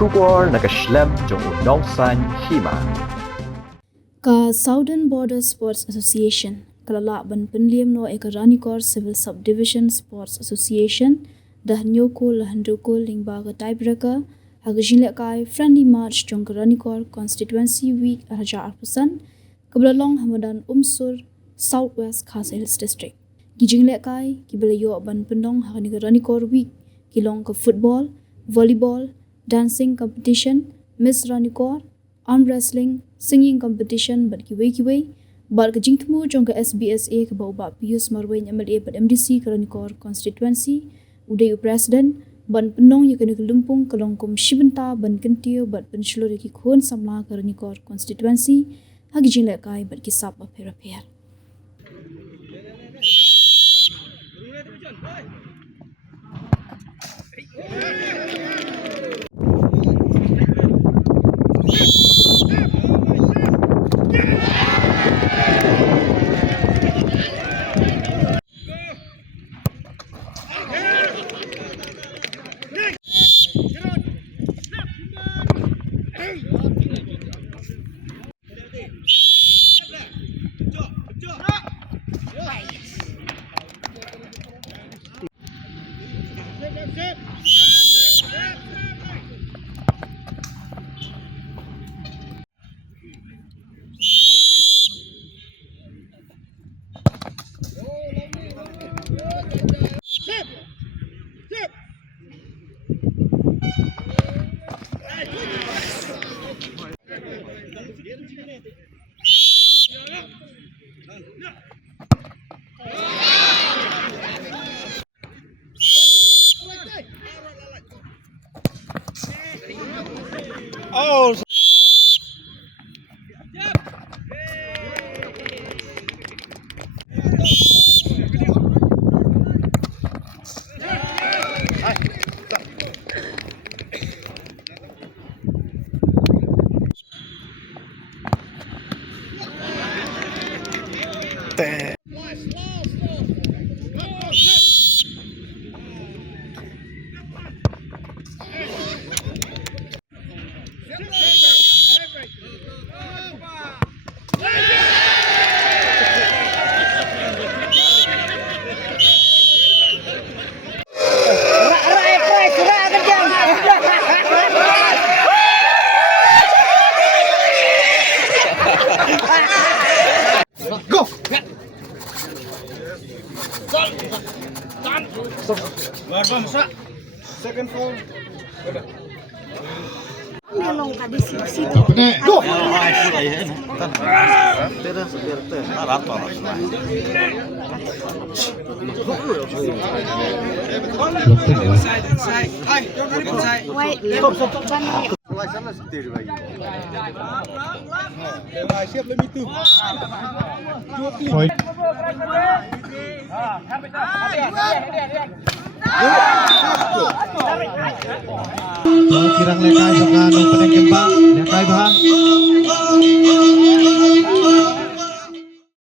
Shubor nakaslem jong unongsan hima. Ka Southern Border Sports Association kalala ban penliam no Ekaranikor Civil Subdivision Sports Association dah nyoko lahandoko lingba ka tiebreaker hagajinle kai friendly match jong Karanikor Constituency Week Raja Arpusan kebelalong Hamadan Umsur Southwest Khas Hills District. Gijingle kai kibelayo ban pendong Karanikor Week kilong ke football, volleyball, dancing competition, Miss Ranikor, arm wrestling, singing competition bat kiwei bar ke jingtmu jong ke SBSA ke bawba Pius Marwain MLA bat MDC Karanikor constituency uday president ban penong ya kena kelumpung kelongkom shibenta ban kentiu bat penslur ki khon samla Karanikor constituency hagi jingle kai bat kisap apher. Oh. Go! Second foul. Melong ka di sisi. Go! Kirang lekay sa kanong penengkemba, lekay ba?